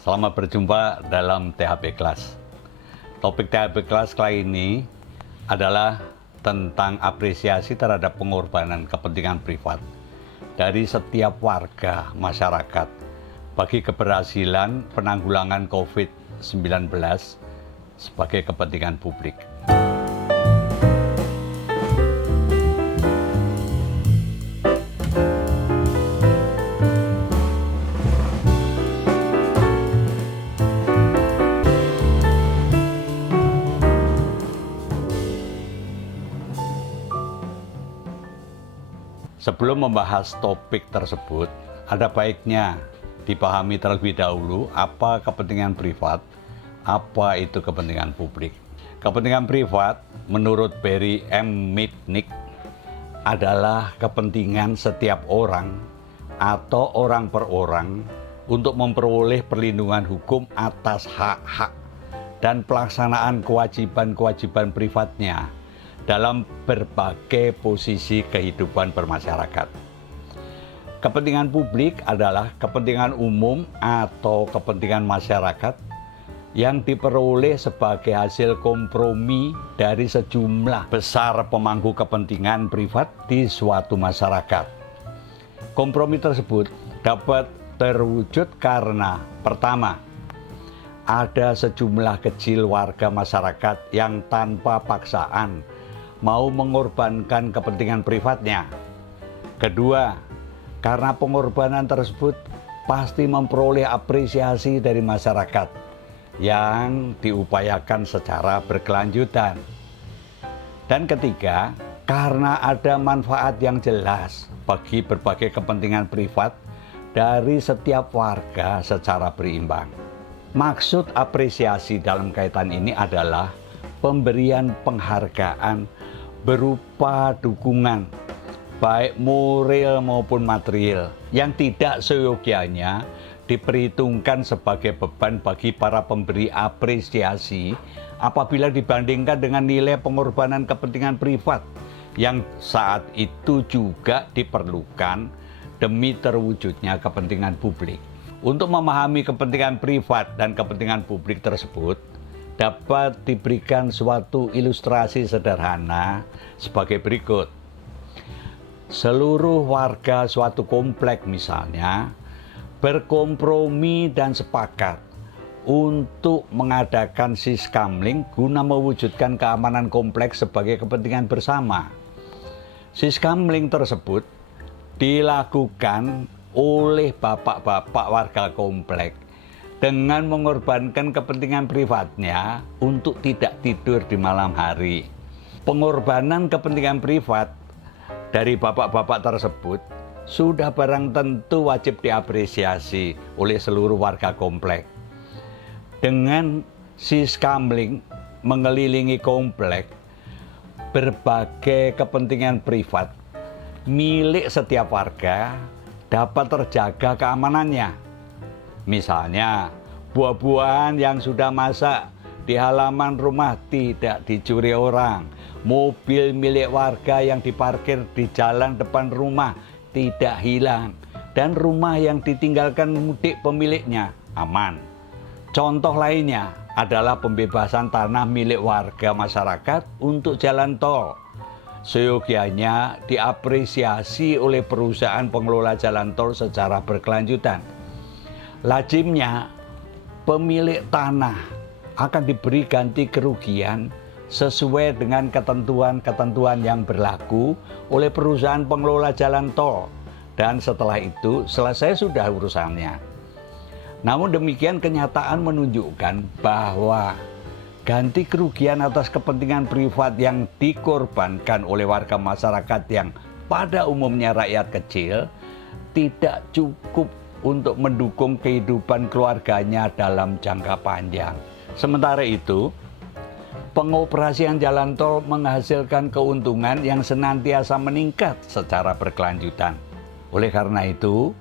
Selamat berjumpa dalam THP Class. Topik THP Class kali ini adalah tentang apresiasi terhadap pengorbanan kepentingan privat dari setiap warga masyarakat bagi keberhasilan penanggulangan COVID-19 sebagai kepentingan publik. Sebelum membahas topik tersebut, ada baiknya dipahami terlebih dahulu apa kepentingan privat, apa itu kepentingan publik. Kepentingan privat menurut Barry M. Mitnick adalah kepentingan setiap orang atau orang per orang untuk memperoleh perlindungan hukum atas hak-hak dan pelaksanaan kewajiban-kewajiban privatnya dalam berbagai posisi kehidupan bermasyarakat. Kepentingan publik adalah kepentingan umum atau kepentingan masyarakat yang diperoleh sebagai hasil kompromi dari sejumlah besar pemangku kepentingan privat di suatu masyarakat. Kompromi tersebut dapat terwujud karena pertama, ada sejumlah kecil warga masyarakat yang tanpa paksaan mau mengorbankan kepentingan privatnya. Kedua, karena pengorbanan tersebut pasti memperoleh apresiasi dari masyarakat yang diupayakan secara berkelanjutan. Dan ketiga, karena ada manfaat yang jelas bagi berbagai kepentingan privat dari setiap warga secara berimbang. Maksud apresiasi dalam kaitan ini adalah pemberian penghargaan berupa dukungan baik moral maupun material yang tidak seyogianya diperhitungkan sebagai beban bagi para pemberi apresiasi apabila dibandingkan dengan nilai pengorbanan kepentingan privat yang saat itu juga diperlukan demi terwujudnya kepentingan publik. Untuk memahami kepentingan privat dan kepentingan publik tersebut dapat diberikan suatu ilustrasi sederhana sebagai berikut. Seluruh warga suatu komplek misalnya berkompromi dan sepakat untuk mengadakan siskamling guna mewujudkan keamanan kompleks sebagai kepentingan bersama. Siskamling tersebut dilakukan oleh bapak-bapak warga komplek dengan mengorbankan kepentingan privatnya untuk tidak tidur di malam hari. Pengorbanan kepentingan privat dari bapak-bapak tersebut sudah barang tentu wajib diapresiasi oleh seluruh warga komplek. Dengan siskamling mengelilingi komplek, berbagai kepentingan privat milik setiap warga dapat terjaga keamanannya. Misalnya, buah-buahan yang sudah masak di halaman rumah tidak dicuri orang, mobil milik warga yang diparkir di jalan depan rumah tidak hilang, dan rumah yang ditinggalkan mudik pemiliknya aman. Contoh lainnya adalah pembebasan tanah milik warga masyarakat untuk jalan tol. Seyogianya diapresiasi oleh perusahaan pengelola jalan tol secara berkelanjutan. Lazimnya, pemilik tanah akan diberi ganti kerugian sesuai dengan ketentuan-ketentuan yang berlaku oleh perusahaan pengelola jalan tol. Dan setelah itu selesai sudah urusannya. Namun demikian kenyataan menunjukkan bahwa ganti kerugian atas kepentingan privat yang dikorbankan oleh warga masyarakat yang pada umumnya rakyat kecil tidak cukup untuk mendukung kehidupan keluarganya dalam jangka panjang. Sementara itu, pengoperasian jalan tol menghasilkan keuntungan yang senantiasa meningkat secara berkelanjutan. Oleh karena itu,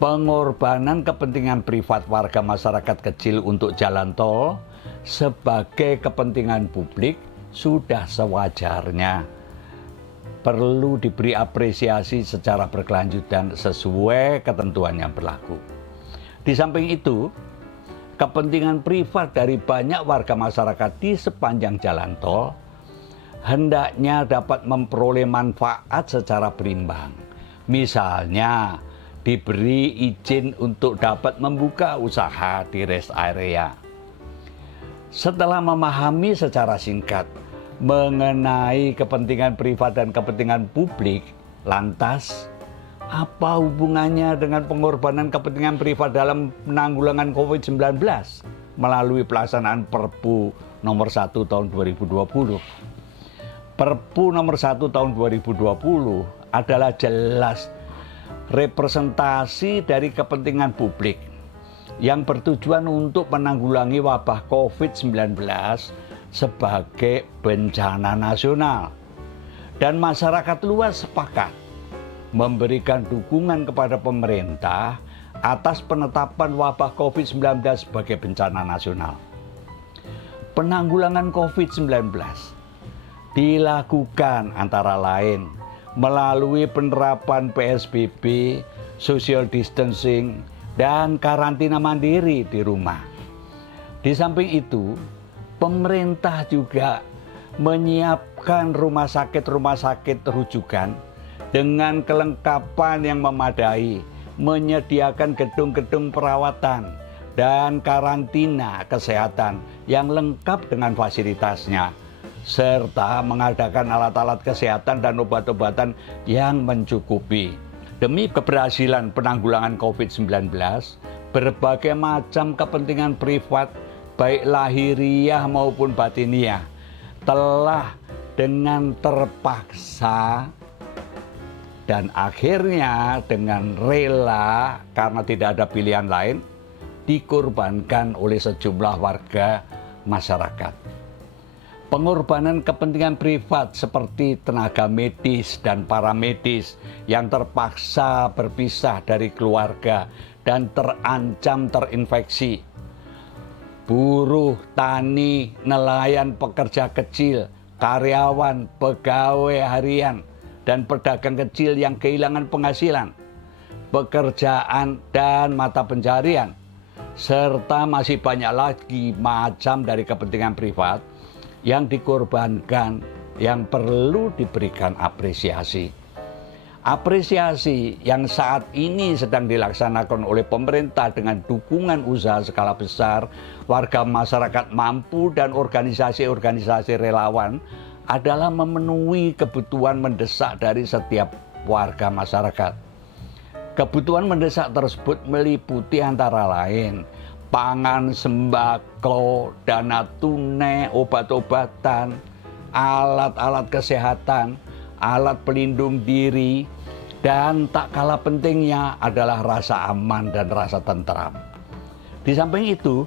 pengorbanan kepentingan privat warga masyarakat kecil untuk jalan tol sebagai kepentingan publik sudah sewajarnya perlu diberi apresiasi secara berkelanjutan sesuai ketentuan yang berlaku. Di samping itu, kepentingan privat dari banyak warga masyarakat di sepanjang jalan tol hendaknya dapat memperoleh manfaat secara berimbang. Misalnya, diberi izin untuk dapat membuka usaha di rest area. Setelah memahami secara singkat mengenai kepentingan privat dan kepentingan publik, lantas apa hubungannya dengan pengorbanan kepentingan privat dalam penanggulangan COVID-19 melalui pelaksanaan Perpu nomor 1 tahun 2020? Perpu nomor 1 tahun 2020 adalah jelas representasi dari kepentingan publik yang bertujuan untuk menanggulangi wabah COVID-19 sebagai bencana nasional. Dan masyarakat luas sepakat memberikan dukungan kepada pemerintah atas penetapan wabah COVID-19 sebagai bencana nasional. Penanggulangan COVID-19 dilakukan antara lain melalui penerapan PSBB, social distancing, dan karantina mandiri di rumah. Di samping itu, pemerintah juga menyiapkan rumah sakit rujukan dengan kelengkapan yang memadai, menyediakan gedung-gedung perawatan dan karantina kesehatan yang lengkap dengan fasilitasnya, serta mengadakan alat-alat kesehatan dan obat-obatan yang mencukupi. Demi keberhasilan penanggulangan COVID-19, berbagai macam kepentingan privat, baik lahiriah maupun batiniah, telah dengan terpaksa dan akhirnya dengan rela karena tidak ada pilihan lain, dikorbankan oleh sejumlah warga masyarakat. Pengorbanan kepentingan privat seperti tenaga medis dan paramedis yang terpaksa berpisah dari keluarga dan terancam terinfeksi. Buruh, tani, nelayan, pekerja kecil, karyawan, pegawai harian, dan pedagang kecil yang kehilangan penghasilan, pekerjaan, dan mata pencarian, serta masih banyak lagi macam dari kepentingan privat yang dikorbankan yang perlu diberikan apresiasi. Apresiasi yang saat ini sedang dilaksanakan oleh pemerintah dengan dukungan usaha skala besar, warga masyarakat mampu, dan organisasi-organisasi relawan adalah memenuhi kebutuhan mendesak dari setiap warga masyarakat. Kebutuhan mendesak tersebut meliputi antara lain pangan, sembako, dana tunai, obat-obatan, alat-alat kesehatan, alat pelindung diri, dan tak kalah pentingnya adalah rasa aman dan rasa tentram. Di samping itu,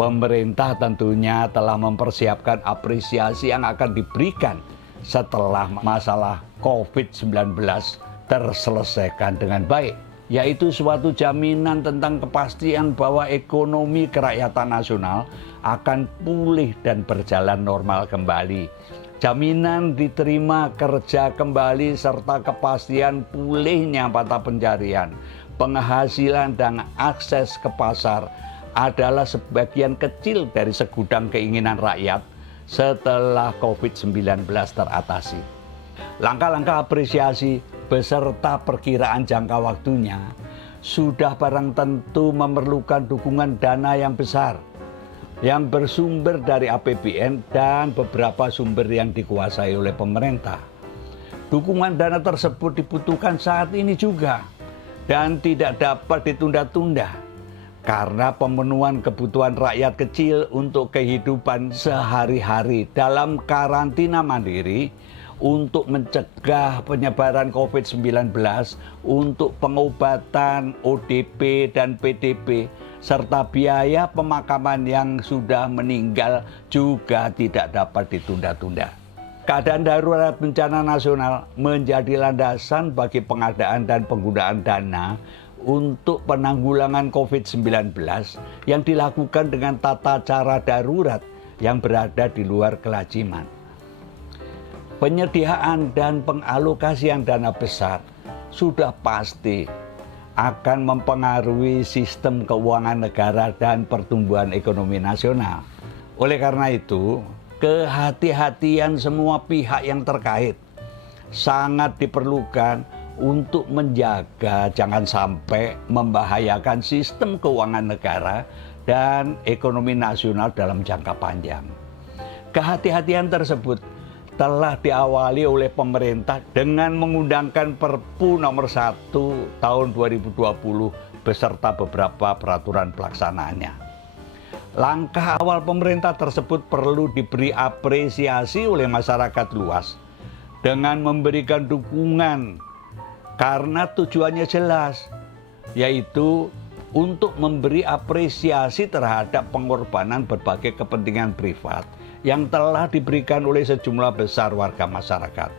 pemerintah tentunya telah mempersiapkan apresiasi yang akan diberikan setelah masalah COVID-19 terselesaikan dengan baik, yaitu suatu jaminan tentang kepastian bahwa ekonomi kerakyatan nasional akan pulih dan berjalan normal kembali. Jaminan diterima kerja kembali serta kepastian pulihnya mata pencarian, penghasilan, dan akses ke pasar adalah sebagian kecil dari segudang keinginan rakyat setelah COVID-19 teratasi. Langkah-langkah apresiasi beserta perkiraan jangka waktunya sudah barang tentu memerlukan dukungan dana yang besar yang bersumber dari APBN dan beberapa sumber yang dikuasai oleh pemerintah. Dukungan dana tersebut dibutuhkan saat ini juga dan tidak dapat ditunda-tunda karena pemenuhan kebutuhan rakyat kecil untuk kehidupan sehari-hari dalam karantina mandiri, untuk mencegah penyebaran COVID-19, untuk pengobatan, ODP, dan PDP, serta biaya pemakaman yang sudah meninggal juga tidak dapat ditunda-tunda. Keadaan darurat bencana nasional menjadi landasan bagi pengadaan dan penggunaan dana untuk penanggulangan COVID-19 yang dilakukan dengan tata cara darurat yang berada di luar kelaziman. Penyediaan dan pengalokasian dana besar sudah pasti akan mempengaruhi sistem keuangan negara dan pertumbuhan ekonomi nasional. Oleh karena itu, kehati-hatian semua pihak yang terkait sangat diperlukan untuk menjaga jangan sampai membahayakan sistem keuangan negara dan ekonomi nasional dalam jangka panjang. Kehati-hatian tersebut telah diawali oleh pemerintah dengan mengundangkan Perpu nomor 1 tahun 2020 beserta beberapa peraturan pelaksanaannya. Langkah awal pemerintah tersebut perlu diberi apresiasi oleh masyarakat luas dengan memberikan dukungan karena tujuannya jelas, yaitu untuk memberi apresiasi terhadap pengorbanan berbagai kepentingan privat yang telah diberikan oleh sejumlah besar warga masyarakat.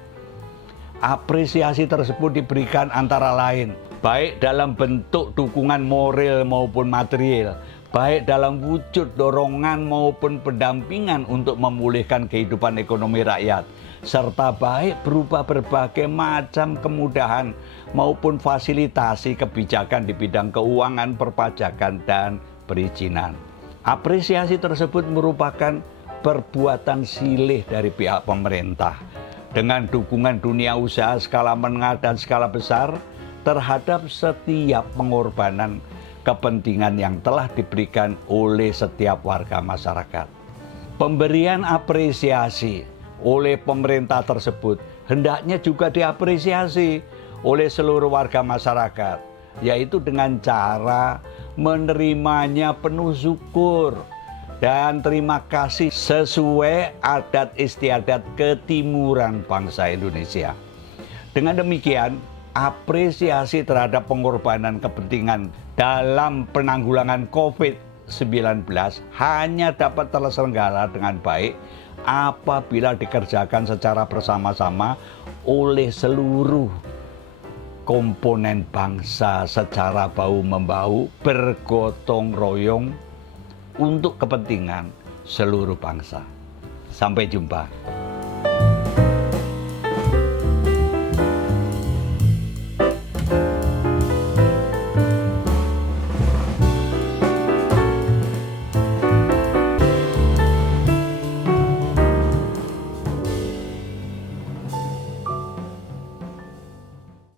Apresiasi tersebut diberikan antara lain baik dalam bentuk dukungan moral maupun material, baik dalam wujud dorongan maupun pendampingan untuk memulihkan kehidupan ekonomi rakyat, serta baik berupa berbagai macam kemudahan maupun fasilitasi kebijakan di bidang keuangan, perpajakan, dan perizinan. Apresiasi tersebut merupakan perbuatan silih dari pihak pemerintah dengan dukungan dunia usaha skala menengah dan skala besar terhadap setiap pengorbanan kepentingan yang telah diberikan oleh setiap warga masyarakat. Pemberian apresiasi oleh pemerintah tersebut hendaknya juga diapresiasi oleh seluruh warga masyarakat, yaitu dengan cara menerimanya penuh syukur dan terima kasih sesuai adat istiadat ketimuran bangsa Indonesia. Dengan demikian, apresiasi terhadap pengorbanan kepentingan dalam penanggulangan COVID-19 hanya dapat terselenggara dengan baik apabila dikerjakan secara bersama-sama oleh seluruh komponen bangsa secara bahu-membahu, bergotong royong untuk kepentingan seluruh bangsa. Sampai jumpa.